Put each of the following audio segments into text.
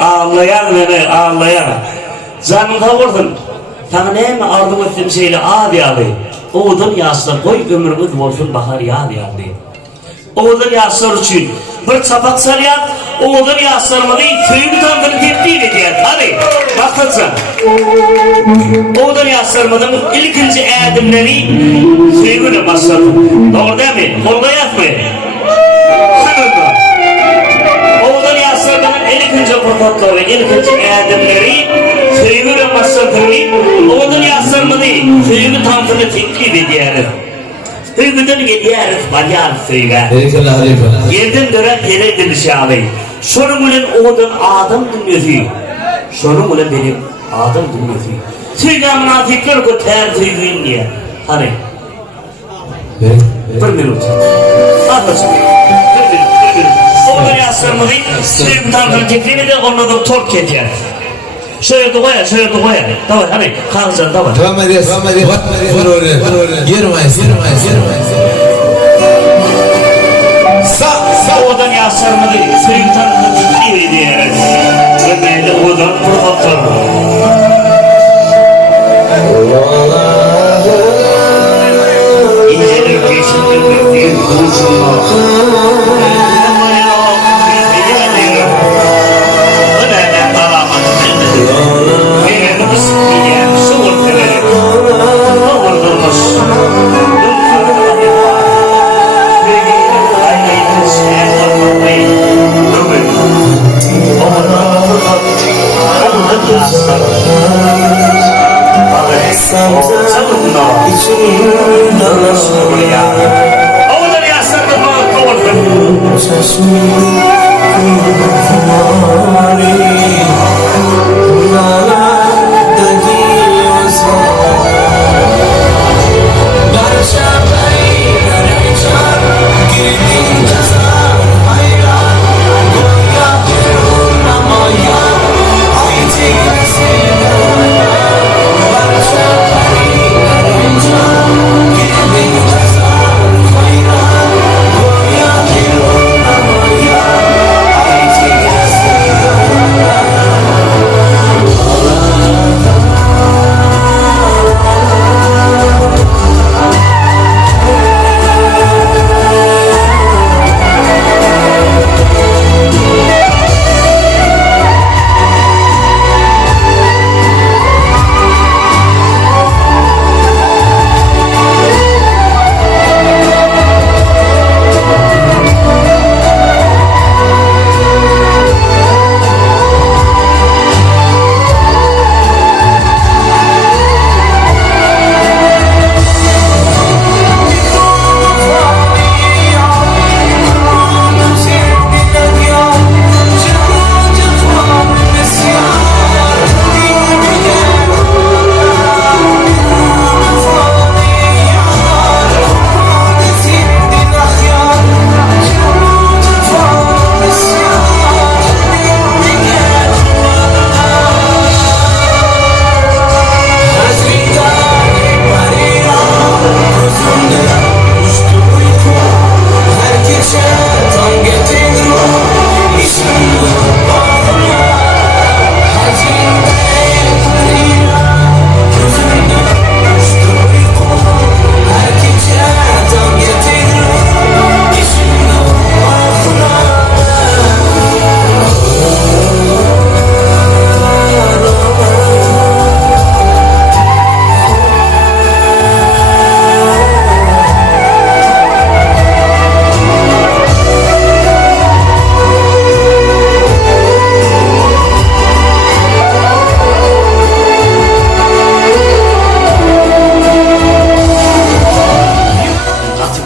Ağlayan beni ağlayan. Canım kavurdun. Sana ne mi ardım ettim şeyle abi. Oğudun yaslar koy ömrümüz olsun bahar yağdı. Oğudun yaslar için bir çapak salyan, oğudun yaslarımı değil, köyümü tandırı tepkiyle diye. Hadi, bakın sen. Oğudun yaslarımın ilkinci erdimleri köyümüne başladım. Doğru değil mi? Orada yatmayın. Sanırım. Oğudun yaslarımın ilkinci fırsatları, ilkinci erdimleri köyümüne başladım. Oğudun yaslarımı değil, köyümü tandırı tepkiyle diye. Hüngüdün gidiyeriz balyar söyle. Yerden dönen yere edilişi alayım. Şunun ulan oğudun adam dünyası. Şunun ulan benim adam dünyası. Söyle münafıklar ko tercihün diye. Hani? Bir minut. Anlaşıldı. Bir minut. Oğudun yaslarımı değil, sürüm tanrı teklimi de onunla tork ediyor. Şöyle koyar. Tamam hadi kalsın tamam. Devam ediyoruz. Girmeyiz. Sağ odan yasarmadı. Sürüm tanrı iyi diyerek. Ve de odan prototör. İnceler geçimdir bir kurşunlar.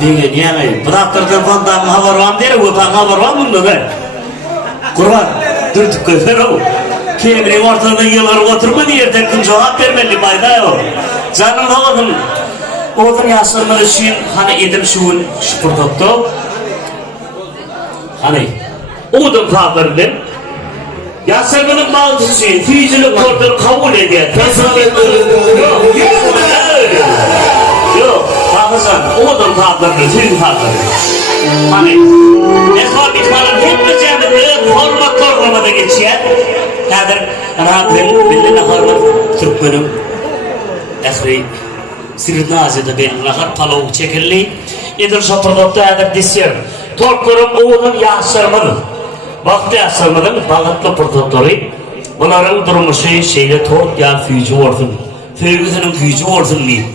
Dinle diyemeyim. Bıraktırdım fandan haber var der, bu fan haber var bunda be. Kurban, dürtük köfer o. Kemri ortadan yıllar oturma diye tekrar cevap vermeli bayda o. Canım havadım. Oğudun yaslarımı için hani edim şuun şıpırtıktı. Hani oğudun problemdim. Yaslarımın bağlısı, fizilik kordur kabul ediyor. Yok, bakırsan oğudun problemdir, tüm problemdir. Hani Ekol İkbal'ın hep bir cemide hormat programada geçiyor. Kadir Rabbim bildiğine hormat Türkmen'im Ehri Sirit Nazi'de benim lahar palavuk çekirli İdir şapırdatta edir disiyor. Torkurum oğlum yaşarmadım. Vakti yaşarmadım bağıtlı pırtıkları. Bunların durumu şeyle tork ya füyücü olsun. Füyücünün füyücü olsun mi?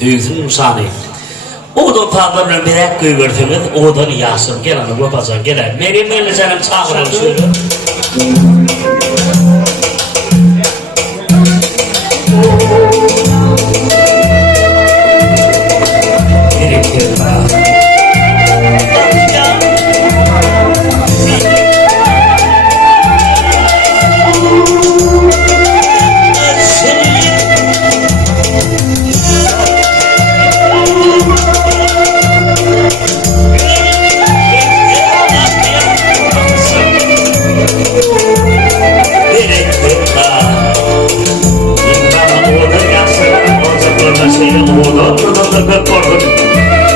Füyücünün uşağını. Oğdan tablarına bir ek koyuvertiniz, oğdan yaşım, gel hanım, yapacağım, gel. Benim öyle canım çağırın şöyle. Gerektir ha.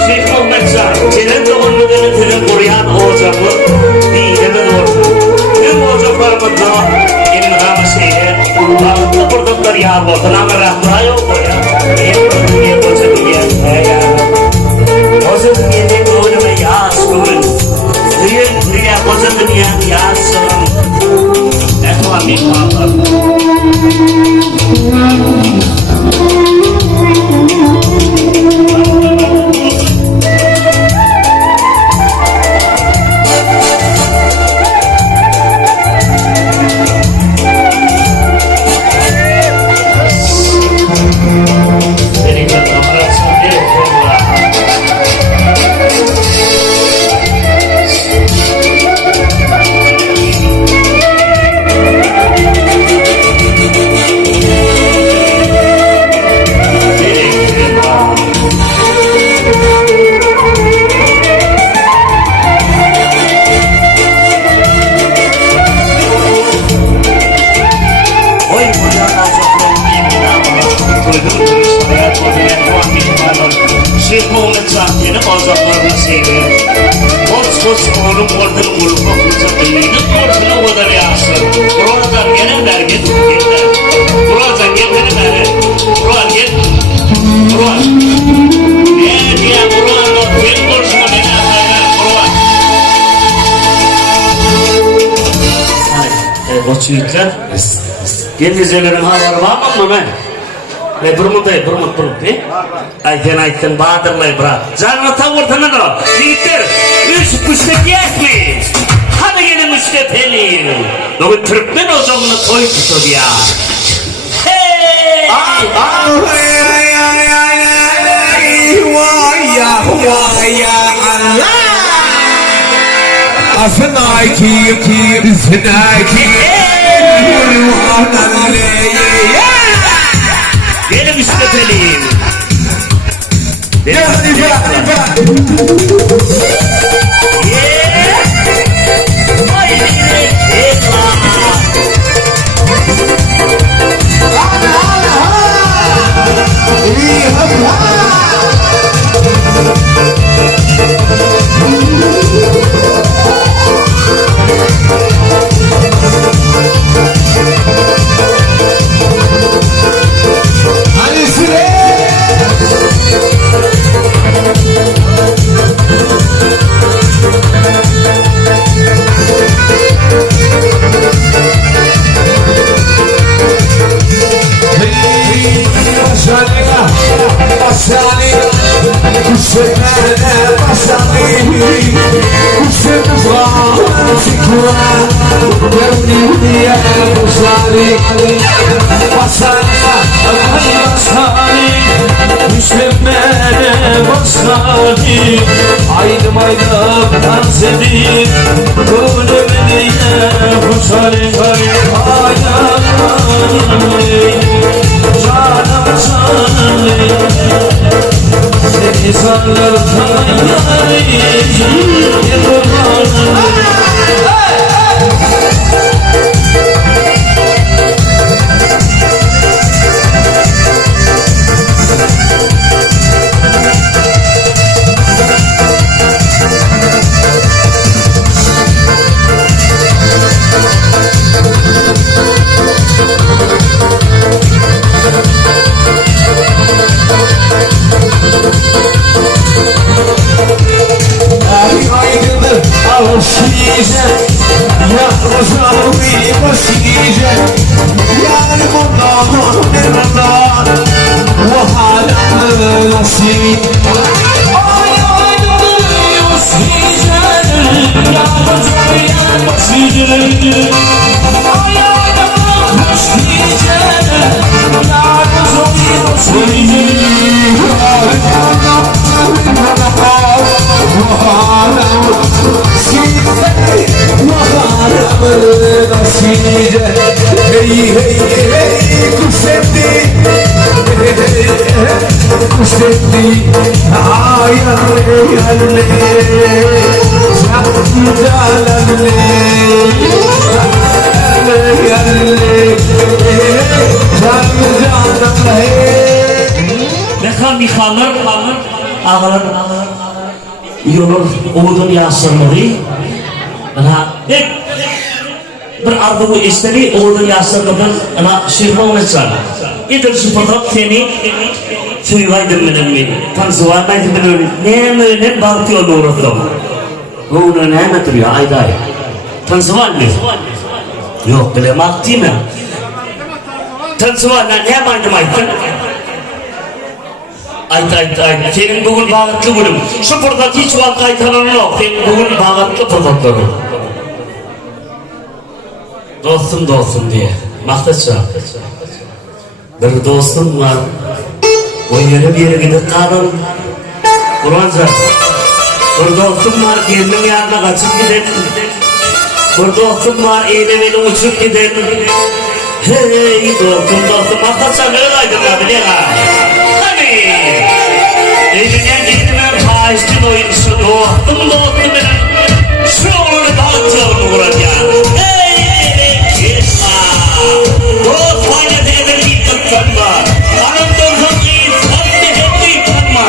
Şeyh Muhammed Şah, senin doğumluğunu tülün kuruyan ocaklı dininin olsun. Tüm ocaklarımızda imramı şeyle bağımlı kurduklar yağ olsun ama rahmına yoktur ya. En dünya koca dünya ya. Koca dünyanın doğru ve yaşkın. Dünya koca dünyanın yaşkın. Ehvan miktarlar. Şeyh Muhammed Şah'ın azaplarını seviyor. Koç oğlum oradan ulupa kılacak ümidin ortuna o kadar yaşlı. Buradan gelen dergin, gitler. Buradan gelen dergin, buradan gel. Buradan. Diye buradan gel borçuna beni ataylar, buradan. Hani, koç yiğitler, kendizelerin haber var mı ben? Burmut, ayten Bahadır'lay bırak. Canlı tavırtının o. Yiğitler, üç kuşluk yetmeyin. Hadi gelin müştepeliyim. Bugün Türkmen o zamanı toy tutur ya. Hey! Asnaki, zinaki, gelin müştepeliyim. Aydım dans edip Gönlümü kusarım canım seni sanırken Zavi basije yani bundan nereden وحالم نصيب ay ay basije ya zavi basije ay ay basije ya zavi basije hey hey hey kusetti kusetti ayalle yalle jalalle yalle jalalle Ne kan yıkanır, ağlar, yolur, oğudun yasırları. Hep bir ardumu istedi, oğudun yasırlarından şirma olacak. İdir şu fotoğraf seni söyleydim benim. Tanzıvamaydım benim. Ne baltı yolu uğradım. Oğudun ne metruyor, ayda ay. Tanzıval mı? Yok, bile vakti mi? Tanzıval ne yapaydım ayda? Ayt. Senin bugün bağıtlı bölüm. Şu burada hiç vakti aytanın yok. Senin bugün bağıtlı fotoğrafları. Dostum diye. Maktaça. Bir dostum var. O yere bir yere gidip kalın. Kur'anca. Bir dostum var. Kendin yanına kaçıp gidelim. Bir dostum var. Eyle uçup gidelim. Hey dostum. Maktaça ne olaydım ya biliyor ha? Eline gitmem faizli oyuncusu dostum benim. Şu oğlunu dağıtıyorum vuracağım. Hey gitme. Dost fayda değerli yıkatma. Anam dostum iyi sabit hep yıkatma.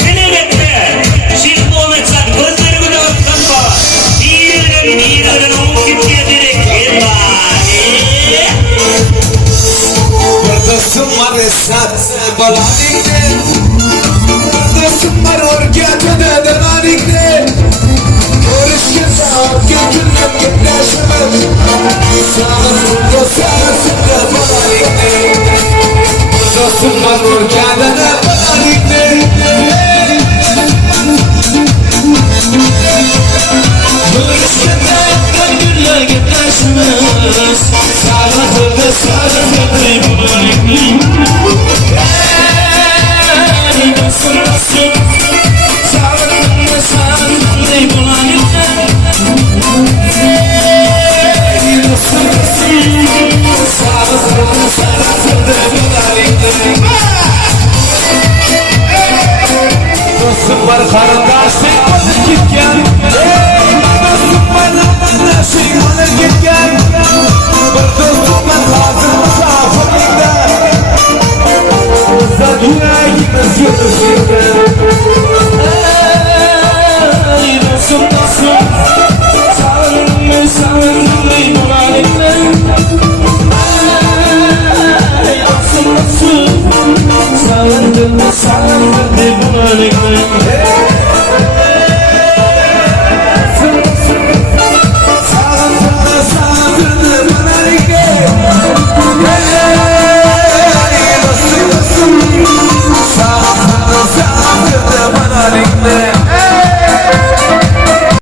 Dinletme. Şimdi olacak gözlerimi de yıkatma. Bir onu gitmeye direkt gitme. Dostum var esat balanikte Dostum var orkada da balanikte Görüşken sağ götürmem gitleşmem Sağlık dostum da balanikte Dostum var orkada da balanikte Görüşken sağ götürmem gitleşmem Sağlık dostum da balanikte Dostum var karındaş tek gitken Dostum var karındaş gitken Bir dostum var hazır misafirlikte Uzak yüreğimiz yürürken Ey dostum Sağırım bulanıklı Ey dostum Sağırım bulanıklı Hey